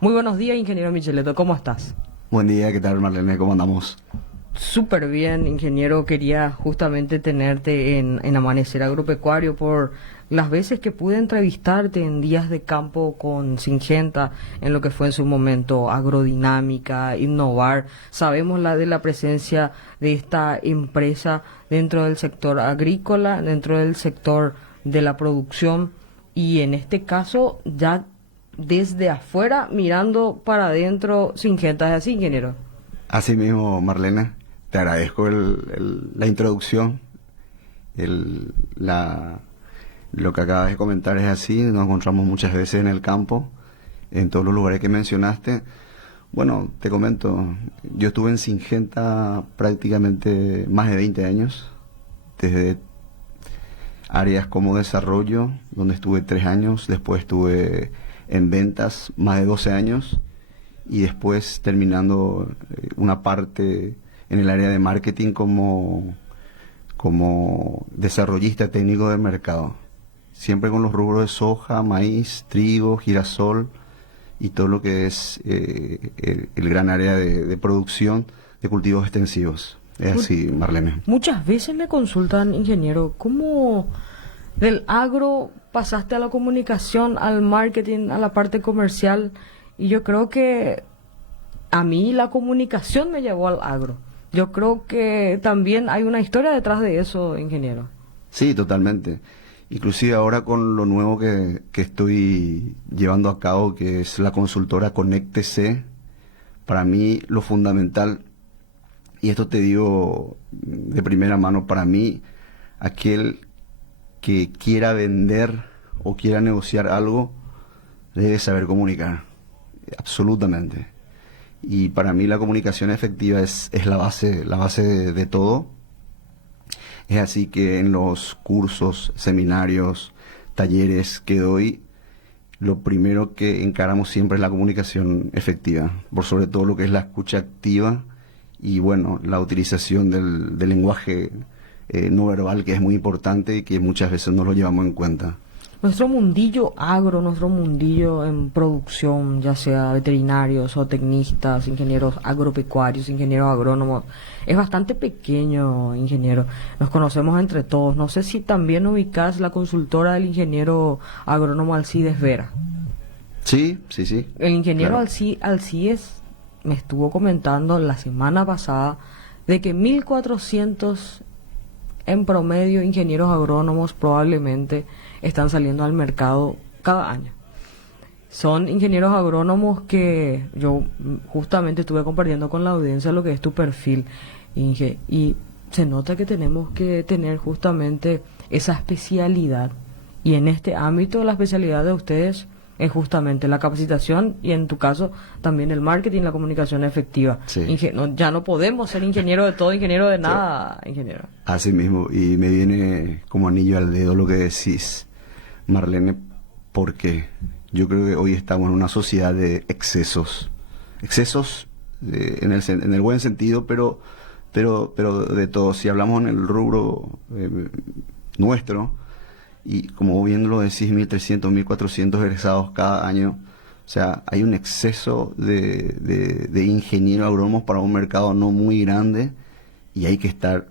Muy buenos días, ingeniero Micheleto, ¿cómo estás? Buen día, ¿qué tal, Marlene? ¿Cómo andamos? Súper bien, ingeniero. Quería justamente tenerte en Amanecer Agropecuario por las veces que pude entrevistarte en días de campo con Syngenta, en lo que fue en su momento agrodinámica, innovar. Sabemos la de la presencia de esta empresa dentro del sector agrícola, dentro del sector de la producción y en este caso ya desde afuera mirando para adentro. Syngenta es así, ingeniero. Así mismo, Marlene, te agradezco la introducción. El, la, lo que acabas de comentar es así, nos encontramos muchas veces en el campo, en todos los lugares que mencionaste. Bueno, te comento, yo estuve en Syngenta prácticamente más de 20 años, desde áreas como desarrollo, donde estuve 3 años, después estuve en ventas más de 12 años y después terminando una parte en el área de marketing como desarrollista técnico del mercado. Siempre con los rubros de soja, maíz, trigo, girasol y todo lo que es el gran área de producción de cultivos extensivos. Es así, Marlene. Muchas veces me consultan, ingeniero, ¿cómo del agro pasaste a la comunicación, al marketing, a la parte comercial? Y yo creo que a mí la comunicación me llevó al agro. Yo creo que también hay una historia detrás de eso, ingeniero. Sí, totalmente. Inclusive ahora con lo nuevo que estoy llevando a cabo, que es la consultora Conéctese, para mí lo fundamental, y esto te digo de primera mano, para mí, aquel que quiera vender o quiera negociar algo, debe saber comunicar, absolutamente. Y para mí la comunicación efectiva es la base de todo. Es así que en los cursos, seminarios, talleres que doy, lo primero que encaramos siempre es la comunicación efectiva, por sobre todo lo que es la escucha activa y bueno, la utilización del lenguaje no verbal, que es muy importante y que muchas veces no lo llevamos en cuenta. Nuestro mundillo agro, nuestro mundillo en producción, ya sea veterinarios o tecnistas, ingenieros agropecuarios, ingenieros agrónomos, es bastante pequeño, ingeniero. Nos conocemos entre todos. No sé si también ubicás la consultora del ingeniero agrónomo Alcides Vera. Sí, sí, sí, El ingeniero claro. Alcides me estuvo comentando la semana pasada de que 1.400 en promedio ingenieros agrónomos probablemente están saliendo al mercado cada año. Son ingenieros agrónomos que yo justamente estuve compartiendo con la audiencia lo que es tu perfil, Inge, y se nota que tenemos que tener justamente esa especialidad. Y en este ámbito la especialidad de ustedes es justamente la capacitación y en tu caso también el marketing, la comunicación efectiva. Sí. Ya no podemos ser ingeniero de todo, ingeniero de nada, ingeniero. Así mismo, y me viene como anillo al dedo lo que decís, Marlene, porque yo creo que hoy estamos en una sociedad de excesos, excesos en el buen sentido, pero de todo. Si hablamos en el rubro nuestro, y como bien lo decís, 1.300, 1.400 egresados cada año, o sea, hay un exceso de ingenieros agrónomos para un mercado no muy grande y hay que estar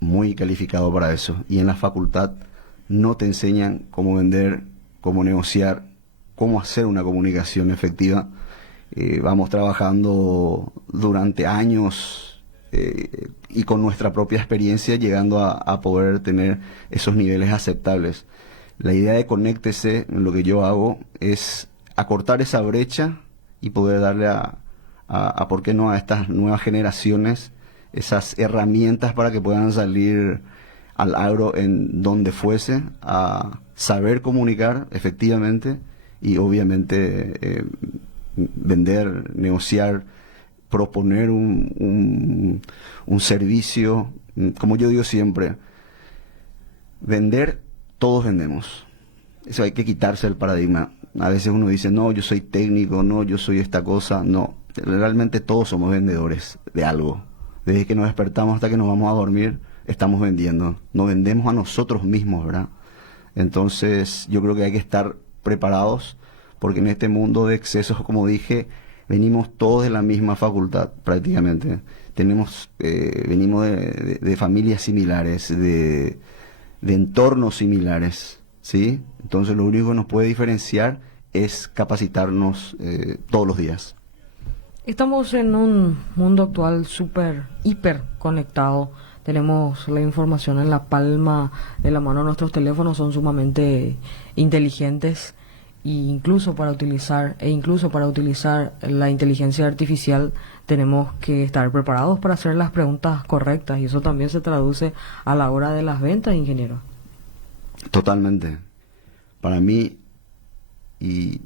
muy calificado para eso. Y en la facultad no te enseñan cómo vender, cómo negociar, cómo hacer una comunicación efectiva. Vamos trabajando durante años y con nuestra propia experiencia llegando a poder tener esos niveles aceptables. La idea de Conéctese, lo que yo hago, es acortar esa brecha y poder darle ¿por qué no?, a estas nuevas generaciones esas herramientas para que puedan salir al agro en donde fuese, a saber comunicar efectivamente y obviamente vender, negociar, proponer un servicio. Como yo digo siempre, vender, todos vendemos. Eso hay que quitarse el paradigma. A veces uno dice, no, yo soy técnico, no, yo soy esta cosa. No, realmente todos somos vendedores de algo. Desde que nos despertamos hasta que nos vamos a dormir, estamos vendiendo. Nos vendemos a nosotros mismos, ¿verdad? Entonces, yo creo que hay que estar preparados porque en este mundo de excesos, como dije, venimos todos de la misma facultad prácticamente. Venimos de familias similares, de entornos similares, ¿sí? Entonces lo único que nos puede diferenciar es capacitarnos todos los días. Estamos en un mundo actual súper, hiper conectado. Tenemos la información en la palma de la mano. Nuestros teléfonos son sumamente inteligentes incluso para utilizar la inteligencia artificial tenemos que estar preparados para hacer las preguntas correctas, y eso también se traduce a la hora de las ventas, ingeniero. Totalmente. Para mí, y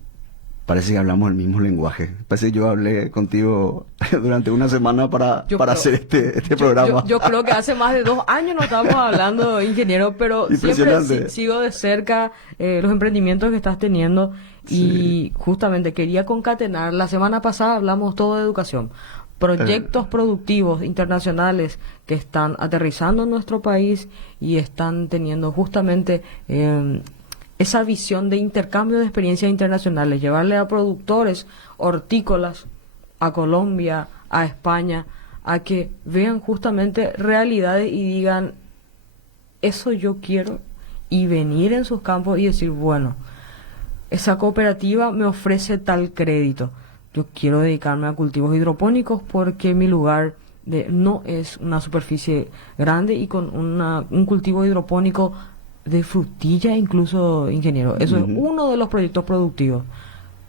parece que hablamos el mismo lenguaje. Parece que yo hablé contigo durante una semana para hacer este programa. Yo creo que hace más de 2 años no estábamos hablando, ingeniero, pero siempre sigo de cerca los emprendimientos que estás teniendo. Y justamente quería concatenar. La semana pasada hablamos todo de educación. Proyectos productivos internacionales que están aterrizando en nuestro país y están teniendo justamente esa visión de intercambio de experiencias internacionales, llevarle a productores hortícolas a Colombia, a España, a que vean justamente realidades y digan, eso yo quiero, y venir en sus campos y decir, bueno, esa cooperativa me ofrece tal crédito, yo quiero dedicarme a cultivos hidropónicos porque mi lugar no es una superficie grande, y con un cultivo hidropónico de frutilla incluso, ingeniero. Eso es uno de los proyectos productivos.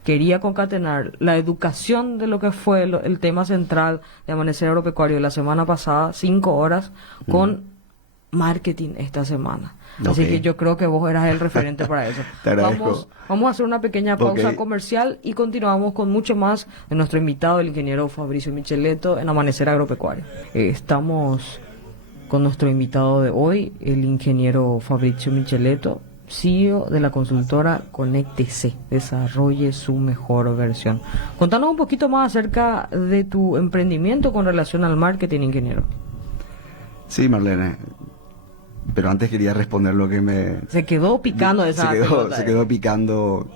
Quería concatenar la educación de lo que fue el tema central de Amanecer Agropecuario de la semana pasada, 5 horas, con marketing esta semana. Así que yo creo que vos eras el referente para eso. Te agradezco. Vamos a hacer una pequeña pausa comercial y continuamos con mucho más de nuestro invitado, el ingeniero Fabricio Micheletto, en Amanecer Agropecuario. Estamos con nuestro invitado de hoy, el ingeniero Fabricio Micheletto, CEO de la consultora Conéctese, desarrolle su mejor versión. Contanos un poquito más acerca de tu emprendimiento con relación al marketing, ingeniero. Sí, Marlene, pero antes quería responder lo que me... Se quedó picando esa pregunta. Se quedó picando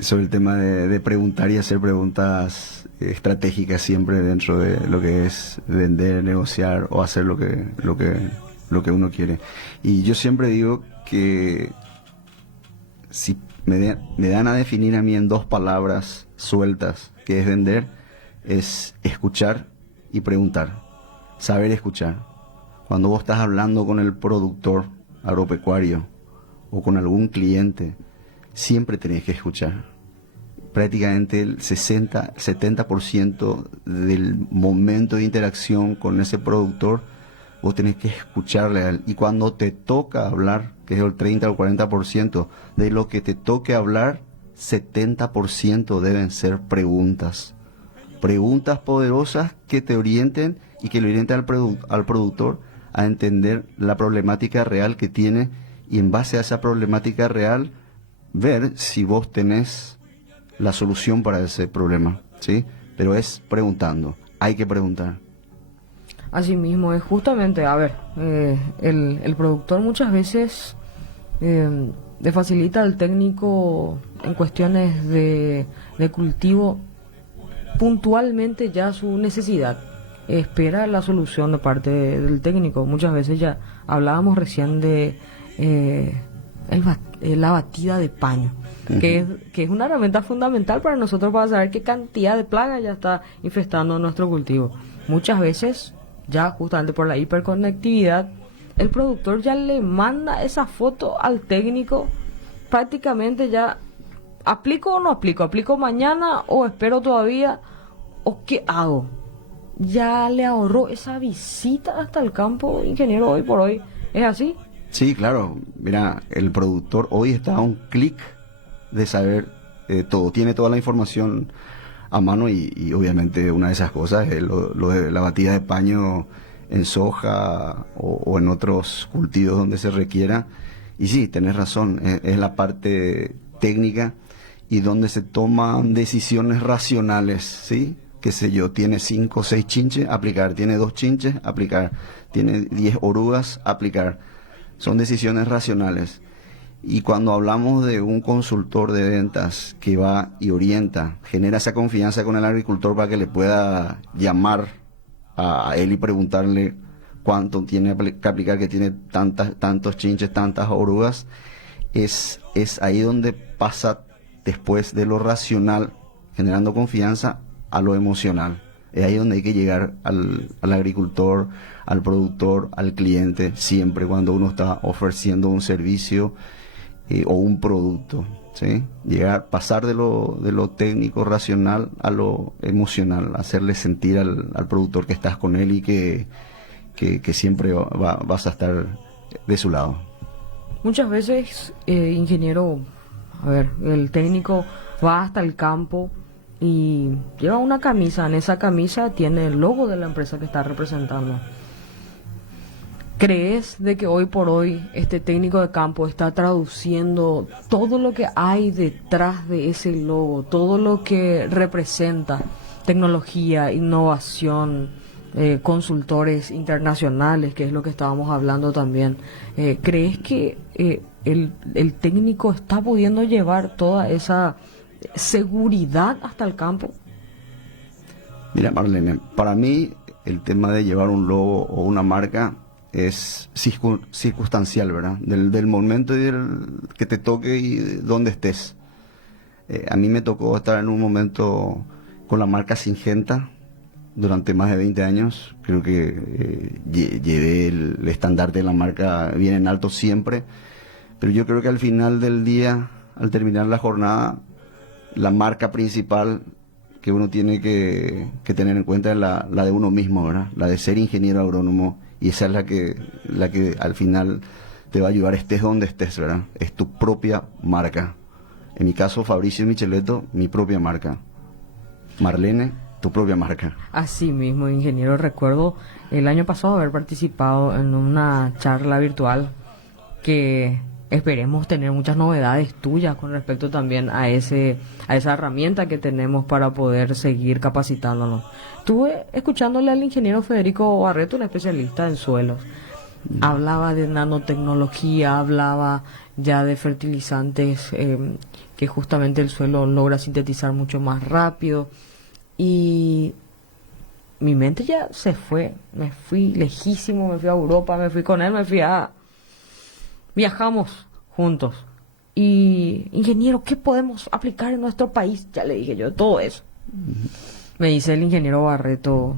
sobre el tema de preguntar y hacer preguntas estratégicas siempre dentro de lo que es vender, negociar o hacer lo que uno quiere. Y yo siempre digo que si me dan a definir a mí en 2 palabras sueltas que es vender, es escuchar y preguntar, saber escuchar. Cuando vos estás hablando con el productor agropecuario o con algún cliente, siempre tenés que escuchar. Prácticamente el 70% del momento de interacción con ese productor, vos tenés que escucharle a él. Y cuando te toca hablar, que es el 30 o 40%, de lo que te toque hablar, 70% deben ser preguntas. Preguntas poderosas que te orienten y que le orienten al productor a entender la problemática real que tiene, y en base a esa problemática real ver si vos tenés la solución para ese problema, ¿sí? Pero es preguntando, hay que preguntar. Así mismo es, justamente, a ver, el productor muchas veces le facilita al técnico en cuestiones de cultivo puntualmente ya su necesidad. Espera la solución de parte del técnico. Muchas veces ya hablábamos recién de la batida de paño, que es una herramienta fundamental para nosotros para saber qué cantidad de plaga ya está infestando nuestro cultivo. Muchas veces, ya justamente por la hiperconectividad, el productor ya le manda esa foto al técnico, prácticamente ya, ¿aplico o no aplico? ¿Aplico mañana o espero todavía? ¿O qué hago? Ya le ahorró esa visita hasta el campo, ingeniero, hoy por hoy. ¿Es así? Sí, claro. Mira, el productor hoy está a un clic de saber todo. Tiene toda la información a mano, y obviamente una de esas cosas es lo de la batida de paño en soja o en otros cultivos donde se requiera. Y sí, tenés razón, es la parte técnica y donde se toman decisiones racionales, ¿sí? Qué sé yo, tiene 5 o 6 chinches, aplicar, tiene 2 chinches, aplicar, tiene 10 orugas, aplicar. Son decisiones racionales. Y cuando hablamos de un consultor de ventas que va y orienta, genera esa confianza con el agricultor para que le pueda llamar a él y preguntarle cuánto tiene que aplicar, que tiene tantos chinches, tantas orugas, es ahí donde pasa después de lo racional, generando confianza, a lo emocional. Es ahí donde hay que llegar al agricultor, al productor, al cliente, siempre cuando uno está ofreciendo un servicio o un producto, ¿sí? Llegar, pasar de lo técnico, racional, a lo emocional, hacerle sentir al productor que estás con él y que siempre vas a estar de su lado. Muchas veces, ingeniero, a ver, el técnico va hasta el campo y lleva una camisa. En esa camisa tiene el logo de la empresa que está representando. ¿Crees de que hoy por hoy este técnico de campo está traduciendo todo lo que hay detrás de ese logo, todo lo que representa tecnología, innovación, consultores internacionales, que es lo que estábamos hablando también? ¿Crees que el técnico está pudiendo llevar toda esa seguridad hasta el campo? Mira, Marlene, para mí el tema de llevar un logo o una marca es circunstancial, ¿verdad? Del momento y que te toque y donde estés. A mí me tocó estar en un momento con la marca Syngenta durante más de 20 años. Creo que llevé el estandarte de la marca bien en alto siempre, pero yo creo que al final del día, al terminar la jornada, la marca principal que uno tiene que tener en cuenta es la de uno mismo, ¿verdad? La de ser ingeniero agrónomo, y esa es la que al final te va a ayudar, estés donde estés, ¿verdad? Es tu propia marca. En mi caso, Fabricio Micheletto, mi propia marca. Marlene, tu propia marca. Así mismo, ingeniero, recuerdo el año pasado haber participado en una charla virtual que esperemos tener muchas novedades tuyas con respecto también a esa herramienta que tenemos para poder seguir capacitándonos. Estuve escuchándole al ingeniero Federico Barreto, un especialista en suelos. Hablaba de nanotecnología, hablaba ya de fertilizantes que justamente el suelo logra sintetizar mucho más rápido. Y mi mente ya se fue, me fui lejísimo, me fui a Europa, me fui con él, viajamos juntos. Y, ingeniero, ¿qué podemos aplicar en nuestro país? Ya le dije yo todo eso. Me dice el ingeniero Barreto: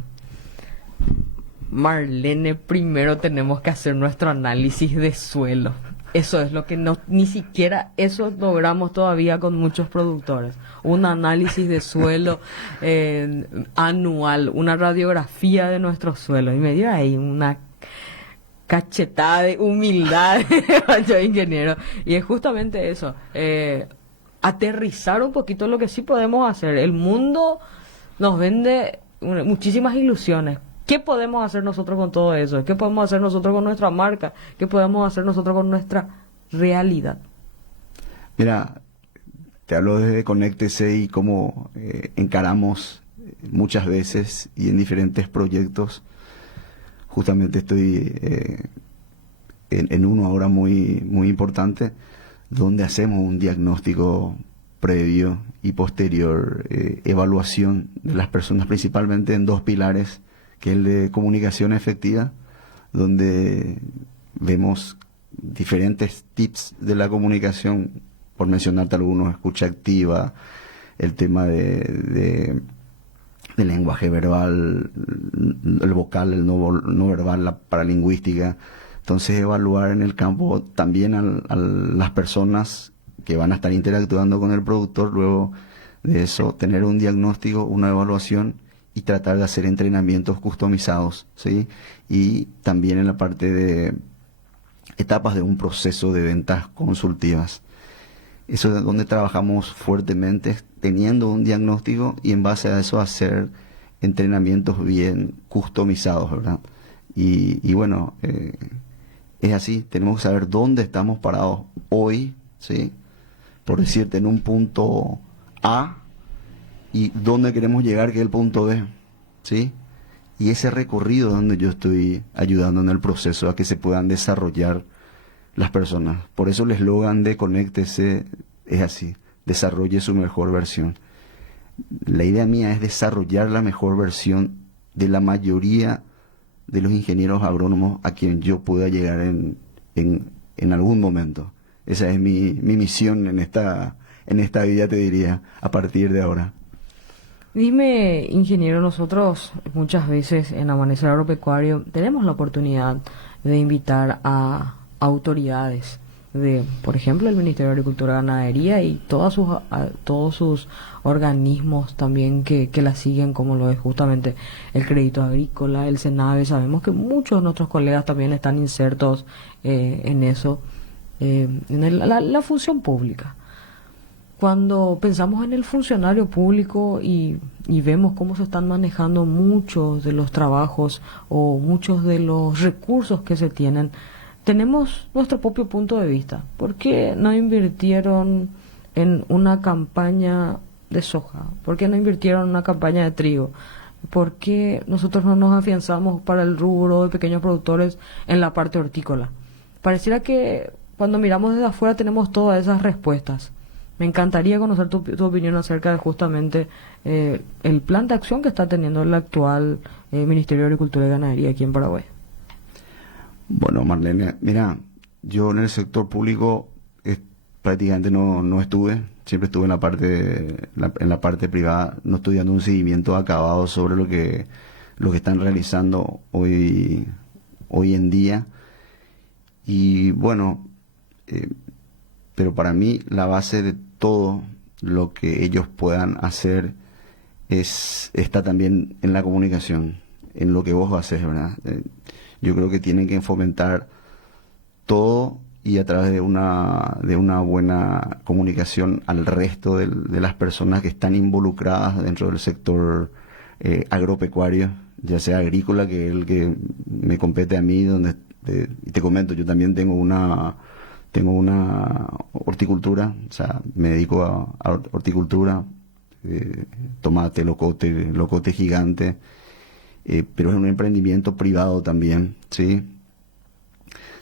Marlene, primero tenemos que hacer nuestro análisis de suelo. Eso es lo que ni siquiera eso logramos todavía con muchos productores. Un análisis de suelo anual, una radiografía de nuestro suelo. Y me dio ahí una cachetada de humildad, yo, ingeniero. Y es justamente eso, aterrizar un poquito lo que sí podemos hacer. El mundo nos vende muchísimas ilusiones. ¿Qué podemos hacer nosotros con todo eso? ¿Qué podemos hacer nosotros con nuestra marca? ¿Qué podemos hacer nosotros con nuestra realidad? Mira, te hablo desde Conéctese y cómo encaramos muchas veces y en diferentes proyectos. Justamente estoy en uno ahora muy importante, donde hacemos un diagnóstico previo y posterior, evaluación de las personas, principalmente en dos pilares, que es el de comunicación efectiva, donde vemos diferentes tips de la comunicación, por mencionarte algunos: escucha activa, el tema de lenguaje verbal, el vocal, el no verbal, la paralingüística. Entonces, evaluar en el campo también a las personas que van a estar interactuando con el productor. Luego de eso, tener un diagnóstico, una evaluación y tratar de hacer entrenamientos customizados, ¿sí? Y también en la parte de etapas de un proceso de ventas consultivas. Eso es donde trabajamos fuertemente, teniendo un diagnóstico y en base a eso hacer entrenamientos bien customizados, ¿verdad? Y bueno, es así, tenemos que saber dónde estamos parados hoy, ¿sí? Por decirte, en un punto A, y dónde queremos llegar, que es el punto B, ¿sí? Y ese recorrido donde yo estoy ayudando en el proceso a que se puedan desarrollar las personas. Por eso el eslogan de Conéctese es así, desarrolle su mejor versión. La idea mía es desarrollar la mejor versión de la mayoría de los ingenieros agrónomos a quien yo pueda llegar en algún momento. Esa es mi misión en esta vida, te diría, a partir de ahora. Dime, ingeniero, nosotros muchas veces en Amanecer Agropecuario tenemos la oportunidad de invitar a autoridades de, por ejemplo, el Ministerio de Agricultura y Ganadería y todos sus organismos también que la siguen, como lo es justamente el Crédito Agrícola, el SENAVE. Sabemos que muchos de nuestros colegas también están insertos en eso, la función pública. Cuando pensamos en el funcionario público y vemos cómo se están manejando muchos de los trabajos o muchos de los recursos que se tienen, tenemos nuestro propio punto de vista. ¿Por qué no invirtieron en una campaña de soja? ¿Por qué no invirtieron en una campaña de trigo? ¿Por qué nosotros no nos afianzamos para el rubro de pequeños productores en la parte hortícola? Pareciera que cuando miramos desde afuera tenemos todas esas respuestas. Me encantaría conocer tu opinión acerca de justamente el plan de acción que está teniendo el actual Ministerio de Agricultura y Ganadería aquí en Paraguay. Bueno, Marlene, mira, yo en el sector público prácticamente no estuve, siempre estuve en la parte privada, no estoy dando un seguimiento acabado sobre lo que están realizando hoy en día. Y bueno, pero para mí la base de todo lo que ellos puedan hacer está también en la comunicación, en lo que vos haces, ¿verdad? Yo creo que tienen que fomentar todo y a través de una buena comunicación al resto de las personas que están involucradas dentro del sector agropecuario, ya sea agrícola, que es el que me compete a mí, y te comento, yo también tengo una horticultura, o sea, me dedico a horticultura, tomate, locote gigante, pero es un emprendimiento privado también, ¿sí?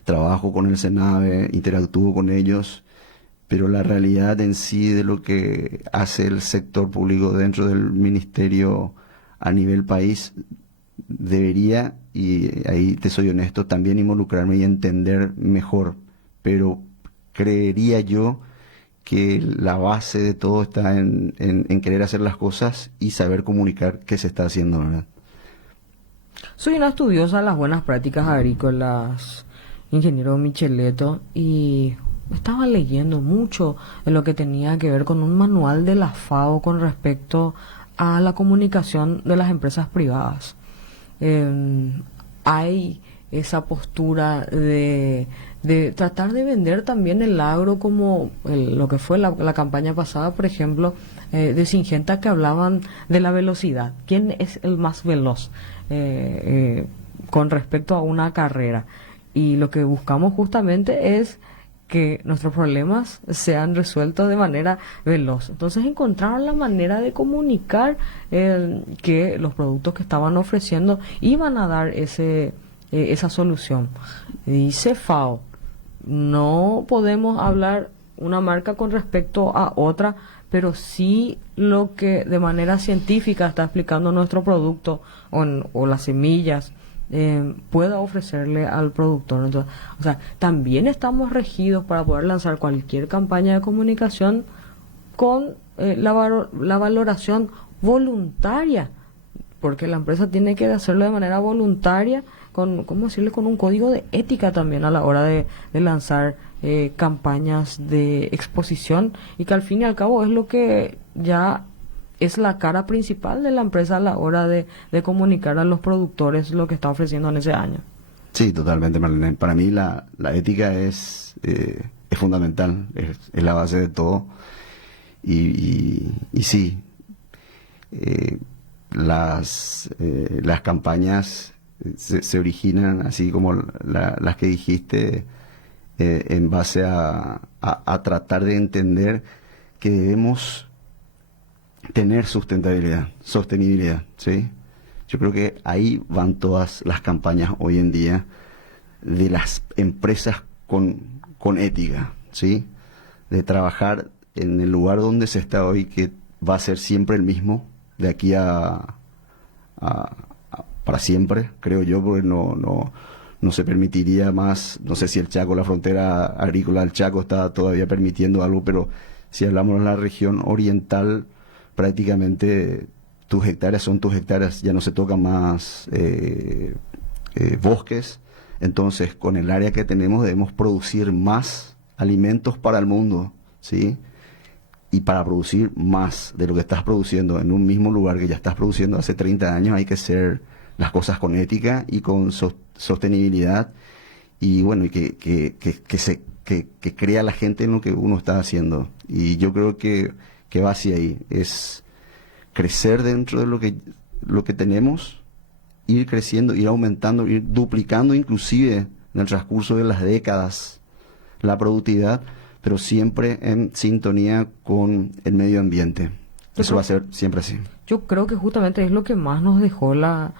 Trabajo con el SENAVE, interactúo con ellos, pero la realidad en sí de lo que hace el sector público dentro del ministerio a nivel país debería, y ahí te soy honesto, también involucrarme y entender mejor, pero creería yo que la base de todo está en querer hacer las cosas y saber comunicar qué se está haciendo, ¿verdad? Soy una estudiosa de las buenas prácticas agrícolas, ingeniero Micheletto, y estaba leyendo mucho de lo que tenía que ver con un manual de la FAO con respecto a la comunicación de las empresas privadas. Hay esa postura de tratar de vender también el agro como lo que fue la campaña pasada, por ejemplo, de Syngenta, que hablaban de la velocidad. ¿Quién es el más veloz con respecto a una carrera? Y lo que buscamos justamente es que nuestros problemas sean resueltos de manera veloz. Entonces encontraron la manera de comunicar que los productos que estaban ofreciendo iban a dar esa solución. Dice FAO, no podemos hablar una marca con respecto a otra, pero sí lo que de manera científica está explicando nuestro producto o las semillas pueda ofrecerle al productor. Entonces, o sea, también estamos regidos para poder lanzar cualquier campaña de comunicación con la valoración voluntaria, porque la empresa tiene que hacerlo de manera voluntaria, con un código de ética también a la hora de lanzar campañas de exposición, y que al fin y al cabo es lo que ya es la cara principal de la empresa a la hora de comunicar a los productores lo que está ofreciendo en ese año. Sí, totalmente, Marlene. Para mí la ética es fundamental, es la base de todo. Y sí, las campañas se originan, así como las que dijiste, en base a tratar de entender que debemos tener sostenibilidad, ¿sí? Yo creo que ahí van todas las campañas hoy en día de las empresas con con ética, ¿sí? De trabajar en el lugar donde se está hoy, que va a ser siempre el mismo, de aquí para siempre, creo yo, porque no se permitiría más. No sé si el Chaco, la frontera agrícola del Chaco está todavía permitiendo algo, pero si hablamos de la región oriental, prácticamente tus hectáreas son tus hectáreas, ya no se tocan más bosques. Entonces, con el área que tenemos debemos producir más alimentos para el mundo, ¿sí? Y para producir más de lo que estás produciendo en un mismo lugar que ya estás produciendo hace 30 años, hay que hacer las cosas con ética y con sostenibilidad, y bueno, y que crea la gente en lo que uno está haciendo. Y yo creo que va hacia ahí, es crecer dentro de lo que tenemos, ir creciendo, ir aumentando, ir duplicando inclusive en el transcurso de las décadas la productividad, pero siempre en sintonía con el medio ambiente. Eso va a ser siempre así. Yo creo que justamente es lo que más nos dejó la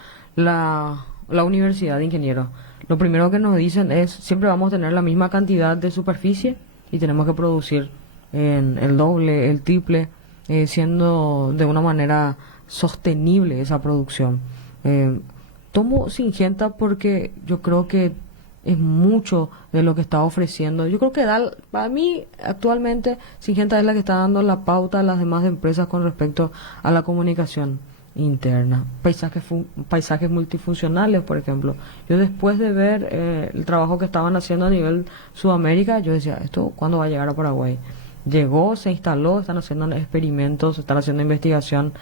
Universidad de Ingenieros. Lo primero que nos dicen es, siempre vamos a tener la misma cantidad de superficie y tenemos que producir en el doble, el triple, siendo de una manera sostenible esa producción. Tomo Syngenta porque yo creo que es mucho de lo que está ofreciendo. Yo creo que para mí actualmente Syngenta es la que está dando la pauta a las demás empresas con respecto a la comunicación interna. Paisajes multifuncionales, por ejemplo. Yo, después de ver el trabajo que estaban haciendo a nivel Sudamérica, yo decía, ¿esto cuándo va a llegar a Paraguay? Llegó, se instaló, están haciendo experimentos, están haciendo investigación,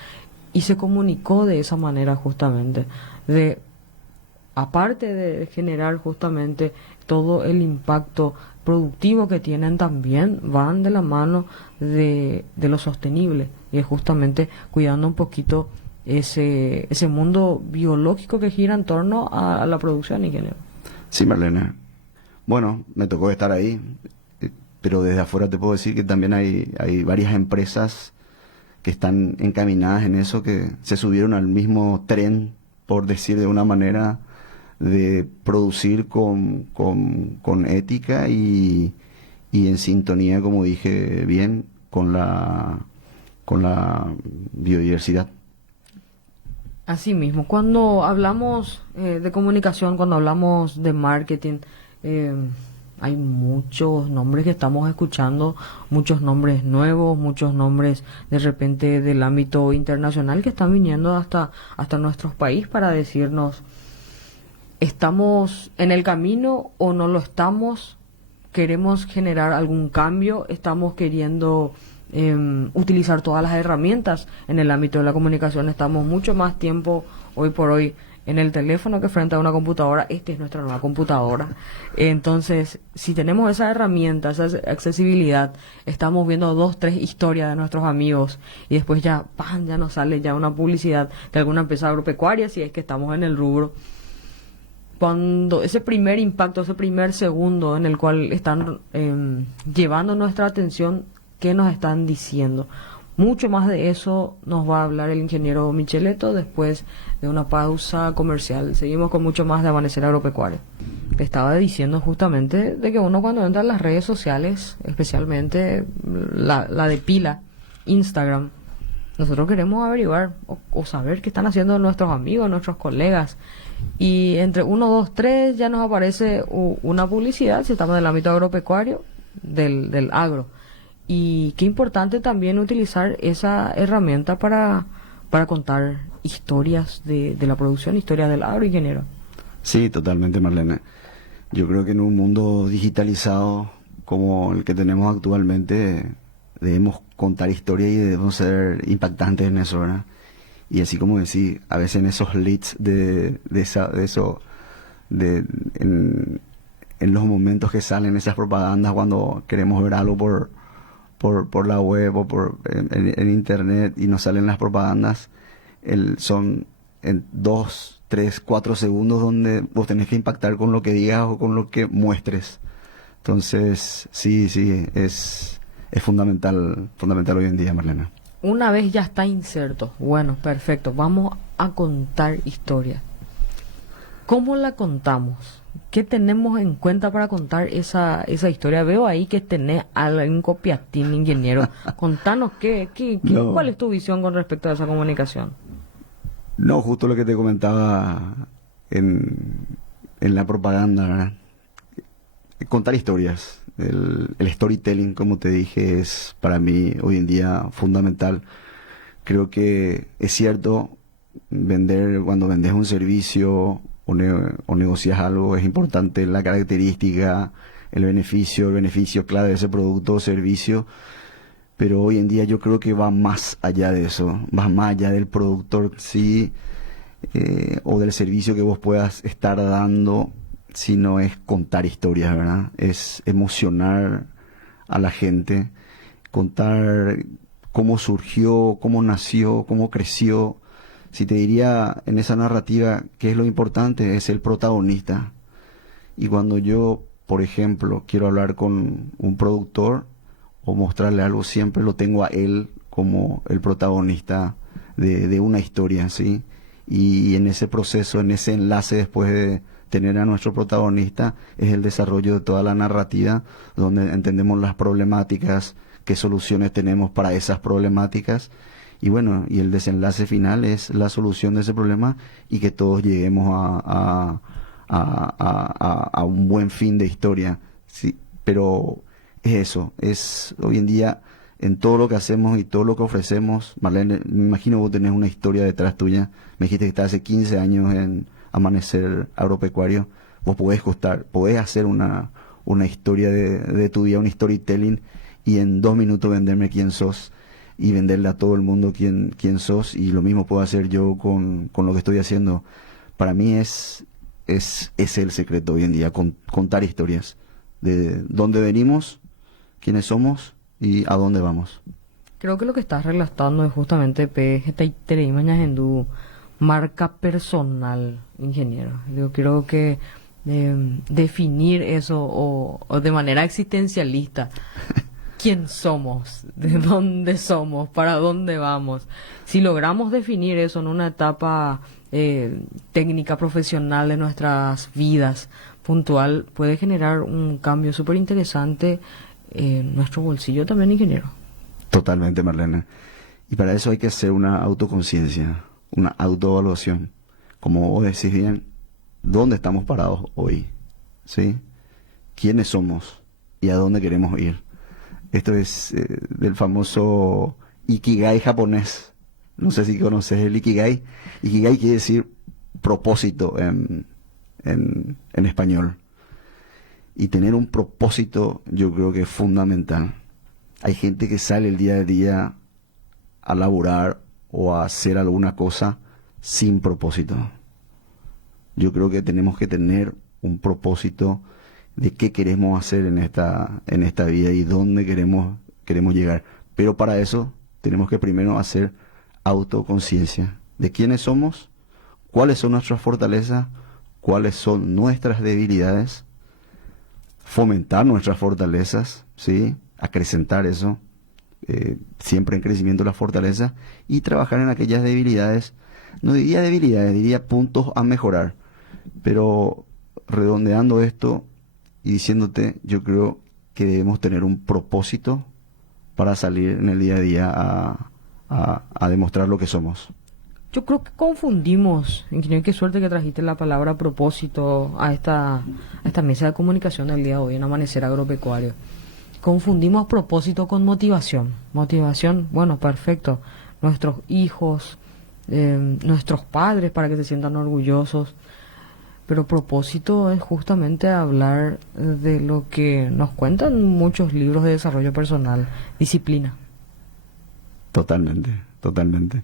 y se comunicó de esa manera justamente, aparte de generar justamente todo el impacto productivo que tienen, también van de la mano de lo sostenible, y es justamente cuidando un poquito ese mundo biológico que gira en torno a la producción, ingeniero. Sí, Marlene. Bueno, me tocó estar ahí, pero desde afuera te puedo decir que también hay varias empresas que están encaminadas en eso, que se subieron al mismo tren, por decir de una manera, de producir con ética y en sintonía, como dije bien, con la biodiversidad. Así mismo, cuando hablamos de comunicación, cuando hablamos de marketing, hay muchos nombres que estamos escuchando, muchos nombres nuevos, muchos nombres de repente del ámbito internacional que están viniendo hasta nuestro país para decirnos, ¿estamos en el camino o no lo estamos? ¿Queremos generar algún cambio? ¿Estamos queriendo utilizar todas las herramientas en el ámbito de la comunicación? Estamos mucho más tiempo hoy por hoy en el teléfono que frente a una computadora. Esta es nuestra nueva computadora. Entonces, si tenemos esa herramienta, esa accesibilidad, estamos viendo 2, 3 historias de nuestros amigos y después ya, ¡pam!, ya nos sale ya una publicidad de alguna empresa agropecuaria, si es que estamos en el rubro. Cuando ese primer impacto, ese primer segundo en el cual están llevando nuestra atención, ¿qué nos están diciendo? Mucho más de eso nos va a hablar el ingeniero Micheletto después de una pausa comercial. Seguimos con mucho más de Amanecer Agropecuario. Te estaba diciendo justamente de que uno, cuando entra en las redes sociales, especialmente la de pila, Instagram, nosotros queremos averiguar o saber qué están haciendo nuestros amigos, nuestros colegas. Y entre 1, 2, 3 ya nos aparece una publicidad, si estamos en el ámbito agropecuario, del agro. Y qué importante también utilizar esa herramienta para contar historias de la producción, historias del agro, ingeniero. Sí, totalmente, Marlene. Yo creo que en un mundo digitalizado como el que tenemos actualmente, debemos contar historias y debemos ser impactantes en eso, ¿verdad? Y así como decir, a veces en esos leads en los momentos que salen esas propagandas, cuando queremos ver algo por la web o en internet y nos salen las propagandas, son en 2, 3, 4 segundos donde vos tenés que impactar con lo que digas o con lo que muestres. Entonces, sí, es fundamental hoy en día, Marlena. Una vez ya está inserto, bueno, perfecto, vamos a contar historias. ¿Cómo la contamos? ¿Qué tenemos en cuenta para contar esa historia? Veo ahí que tenés algún copiatín, ingeniero. Contanos No. cuál es tu visión con respecto a esa comunicación. No, justo lo que te comentaba en la propaganda, ¿verdad? Contar historias. El storytelling, como te dije, es para mí hoy en día fundamental. Creo que es cierto, cuando vendes un servicio o negocias algo, es importante la característica, el beneficio clave de ese producto o servicio, pero hoy en día yo creo que va más allá de eso, va más allá del productor sí, o del servicio que vos puedas estar dando, sino es contar historias, ¿verdad? Es emocionar a la gente, contar cómo surgió, cómo nació, cómo creció. Si te diría en esa narrativa qué es lo importante, es el protagonista. Y cuando yo, por ejemplo, quiero hablar con un productor o mostrarle algo, siempre lo tengo a él como el protagonista de una historia, ¿sí? Y en ese proceso, en ese enlace después de tener a nuestro protagonista, es el desarrollo de toda la narrativa, donde entendemos las problemáticas, qué soluciones tenemos para esas problemáticas, y bueno, y el desenlace final es la solución de ese problema y que todos lleguemos a un buen fin de historia. Sí, pero es eso, es hoy en día en todo lo que hacemos y todo lo que ofrecemos. Marlene, me imagino vos tenés una historia detrás tuya. Me dijiste que estás hace 15 años en Amanecer Agropecuario. Vos podés hacer una historia de tu vida, un storytelling, y en 2 minutos venderme quién sos y venderle a todo el mundo quién sos, y lo mismo puedo hacer yo con lo que estoy haciendo. Para mí es el secreto hoy en día, contar historias de dónde venimos, quiénes somos y a dónde vamos. Creo que lo que estás relatando es justamente en tu marca personal, ingeniero. Yo creo que definir eso o de manera existencialista, quién somos, de dónde somos, para dónde vamos. Si logramos definir eso en una etapa técnica, profesional de nuestras vidas, puntual, puede generar un cambio súper interesante en nuestro bolsillo también, ingeniero. Totalmente, Marlene. Y para eso hay que hacer una autoconciencia, una autoevaluación. Como vos decís bien, ¿dónde estamos parados hoy? ¿Sí? ¿Quiénes somos? ¿Y a dónde queremos ir? Esto es del famoso Ikigai japonés. No sé si conoces el Ikigai. Ikigai quiere decir propósito en español. Y tener un propósito yo creo que es fundamental. Hay gente que sale el día a día a laburar o a hacer alguna cosa sin propósito. Yo creo que tenemos que tener un propósito de qué queremos hacer en esta vida y dónde queremos llegar. Pero para eso tenemos que primero hacer autoconciencia de quiénes somos, cuáles son nuestras fortalezas, cuáles son nuestras debilidades, fomentar nuestras fortalezas, ¿sí? Acrecentar eso, siempre en crecimiento las fortalezas, y trabajar en aquellas debilidades, no diría debilidades, diría puntos a mejorar. Pero redondeando esto y diciéndote, yo creo que debemos tener un propósito para salir en el día a día a demostrar lo que somos. Yo creo que confundimos, ingeniero, qué suerte que trajiste la palabra propósito a esta mesa de comunicación del día de hoy en Amanecer Agropecuario. Confundimos propósito con motivación. Motivación, bueno, perfecto. Nuestros hijos, nuestros padres para que se sientan orgullosos. Pero propósito es justamente hablar de lo que nos cuentan muchos libros de desarrollo personal, disciplina. Totalmente, totalmente.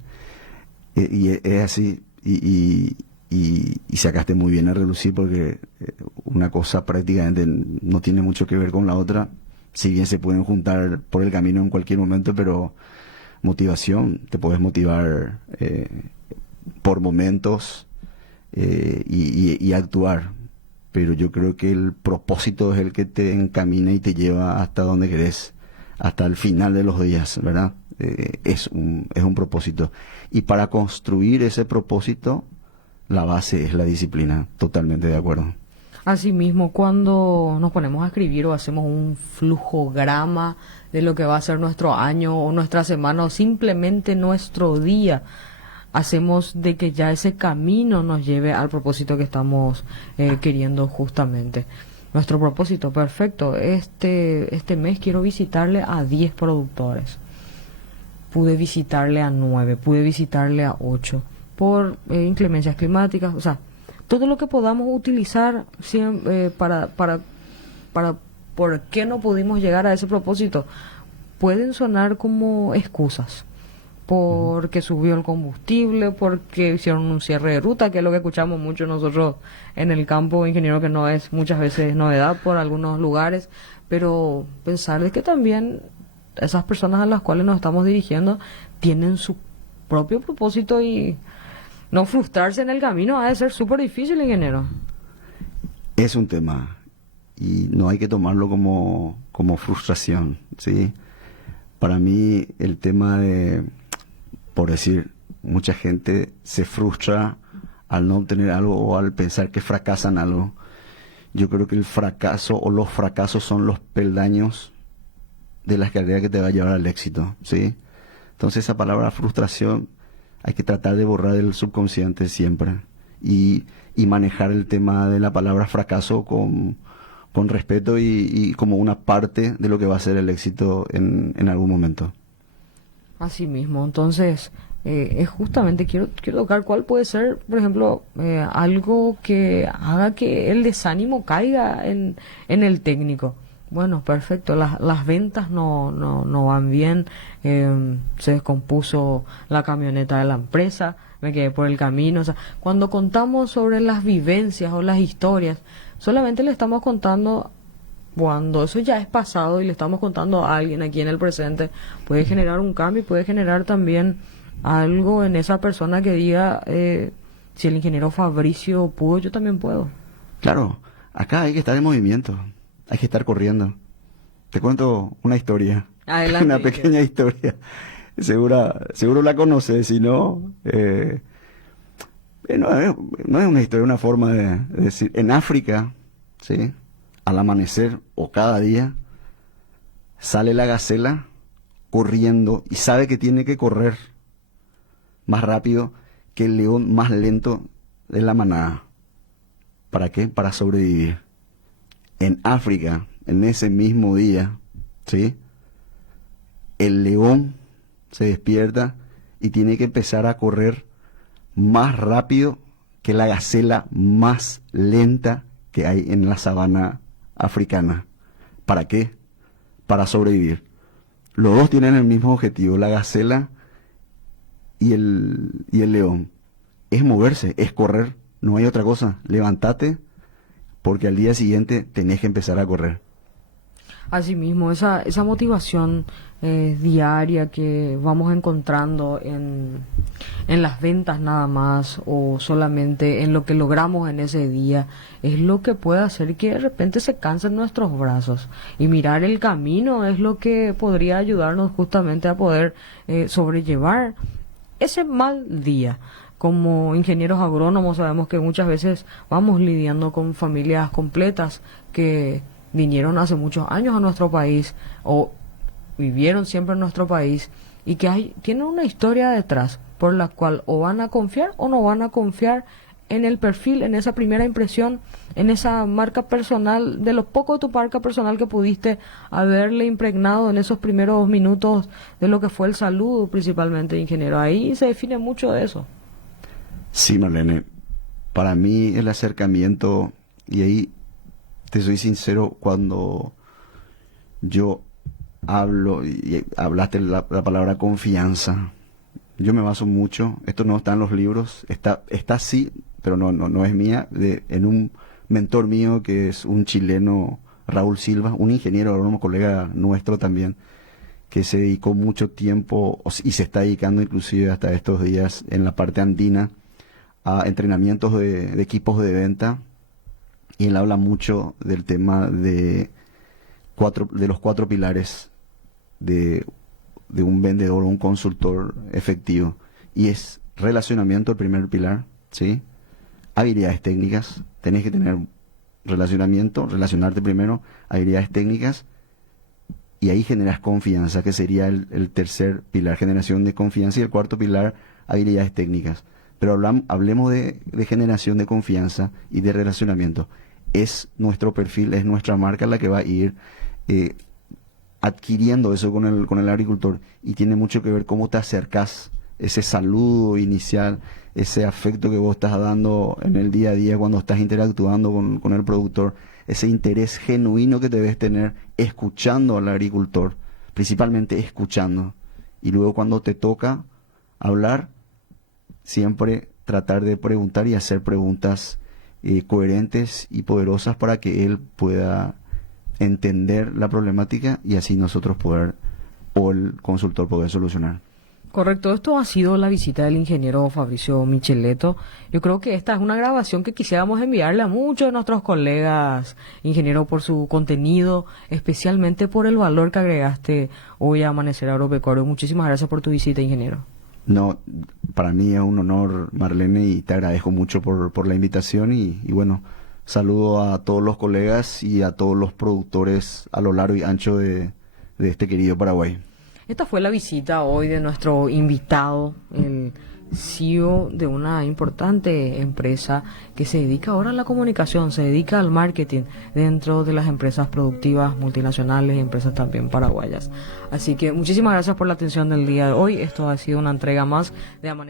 Y es así, y sacaste muy bien a relucir, porque una cosa prácticamente no tiene mucho que ver con la otra, si bien se pueden juntar por el camino en cualquier momento, pero motivación, te puedes motivar por momentos y actuar, pero yo creo que el propósito es el que te encamina y te lleva hasta donde querés, hasta el final de los días, ¿verdad? Es un propósito. Y para construir ese propósito la base es la disciplina, totalmente de acuerdo. Asimismo, cuando nos ponemos a escribir o hacemos un flujograma de lo que va a ser nuestro año o nuestra semana o simplemente nuestro día, hacemos de que ya ese camino nos lleve al propósito que estamos queriendo justamente. Nuestro propósito, perfecto. Este mes quiero visitarle a 10 productores. Pude visitarle a 9, pude visitarle a 8 por inclemencias climáticas, o sea, todo lo que podamos utilizar para por qué no pudimos llegar a ese propósito, pueden sonar como excusas. Porque subió el combustible, porque hicieron un cierre de ruta, que es lo que escuchamos mucho nosotros en el campo, ingeniero, que no es muchas veces novedad por algunos lugares, pero pensar de que también esas personas a las cuales nos estamos dirigiendo tienen su propio propósito y no frustrarse en el camino ha de ser súper difícil, ingeniero. Es un tema y no hay que tomarlo como frustración, ¿sí? Para mí el tema de, por decir, mucha gente se frustra al no obtener algo o al pensar que fracasan algo. Yo creo que el fracaso o los fracasos son los peldaños de la escalera que te va a llevar al éxito, ¿sí? Entonces esa palabra frustración hay que tratar de borrar del subconsciente siempre y manejar el tema de la palabra fracaso con respeto y como una parte de lo que va a ser el éxito en algún momento. Así mismo, entonces, es justamente, quiero tocar cuál puede ser, por ejemplo, algo que haga que el desánimo caiga en el técnico. Bueno, perfecto, las ventas no van bien, se descompuso la camioneta de la empresa, me quedé por el camino. O sea, cuando contamos sobre las vivencias o las historias, solamente le estamos contando cuando eso ya es pasado y le estamos contando a alguien aquí en el presente, puede generar un cambio y puede generar también algo en esa persona que diga, si el ingeniero Fabricio pudo, yo también puedo. Claro, acá hay que estar en movimiento, hay que estar corriendo. Te cuento una historia, Adelante, una ingeniero. pequeña historia. Seguro la conoces, si no, no es una historia, una forma de decir. En África, ¿sí? Al amanecer o cada día, sale la gacela corriendo y sabe que tiene que correr más rápido que el león más lento de la manada. ¿Para qué? Para sobrevivir. En África, en ese mismo día, ¿sí? El león se despierta y tiene que empezar a correr más rápido que la gacela más lenta que hay en la sabana africana. ¿Para qué? Para sobrevivir. Los dos tienen el mismo objetivo, la gacela y el león. Es moverse, es correr, no hay otra cosa. Levántate porque al día siguiente tenés que empezar a correr. Asimismo, esa motivación diaria que vamos encontrando en las ventas nada más o solamente en lo que logramos en ese día, es lo que puede hacer que de repente se cansen nuestros brazos. Y mirar el camino es lo que podría ayudarnos justamente a poder sobrellevar ese mal día. Como ingenieros agrónomos sabemos que muchas veces vamos lidiando con familias completas que vinieron hace muchos años a nuestro país o vivieron siempre en nuestro país y que tienen una historia detrás por la cual o van a confiar o no van a confiar en el perfil, en esa primera impresión, en esa marca personal, de lo poco de tu marca personal que pudiste haberle impregnado en esos primeros minutos de lo que fue el saludo principalmente, ingeniero. Ahí se define mucho de eso. Sí, Marlene, para mí el acercamiento, y ahí te soy sincero, cuando yo hablo y hablaste la palabra confianza, yo me baso mucho, esto no está en los libros, está sí, pero no es mía, en un mentor mío que es un chileno, Raúl Silva, un ingeniero agrónomo, colega nuestro también, que se dedicó mucho tiempo y se está dedicando inclusive hasta estos días en la parte andina a entrenamientos de equipos de venta, y él habla mucho del tema de los 4 pilares de un vendedor o un consultor efectivo. Y es relacionamiento el primer pilar, ¿sí? habilidades técnicas, tenés que tener relacionamiento, relacionarte primero, habilidades técnicas, y ahí generas confianza, que sería el tercer pilar, generación de confianza, y el cuarto pilar, habilidades técnicas. Pero hablemos de generación de confianza y de relacionamiento. Es nuestro perfil, es nuestra marca la que va a ir adquiriendo eso con el agricultor, y tiene mucho que ver cómo te acercas, ese saludo inicial, ese afecto que vos estás dando en el día a día cuando estás interactuando con el productor, ese interés genuino que debes tener escuchando al agricultor, principalmente escuchando, y luego cuando te toca hablar, siempre tratar de preguntar y hacer preguntas coherentes y poderosas para que él pueda entender la problemática y así nosotros poder, o el consultor, poder solucionar. Correcto, esto ha sido la visita del ingeniero Fabricio Micheletto. Yo creo que esta es una grabación que quisiéramos enviarle a muchos de nuestros colegas, ingeniero, por su contenido, especialmente por el valor que agregaste hoy a Amanecer Agropecuario. Muchísimas gracias por tu visita, ingeniero. No, para mí es un honor, Marlene, y te agradezco mucho por la invitación y bueno, saludo a todos los colegas y a todos los productores a lo largo y ancho de este querido Paraguay. Esta fue la visita hoy de nuestro invitado, el CEO de una importante empresa que se dedica ahora a la comunicación, se dedica al marketing dentro de las empresas productivas multinacionales y empresas también paraguayas. Así que muchísimas gracias por la atención del día de hoy. Esto ha sido una entrega más de Amanecer.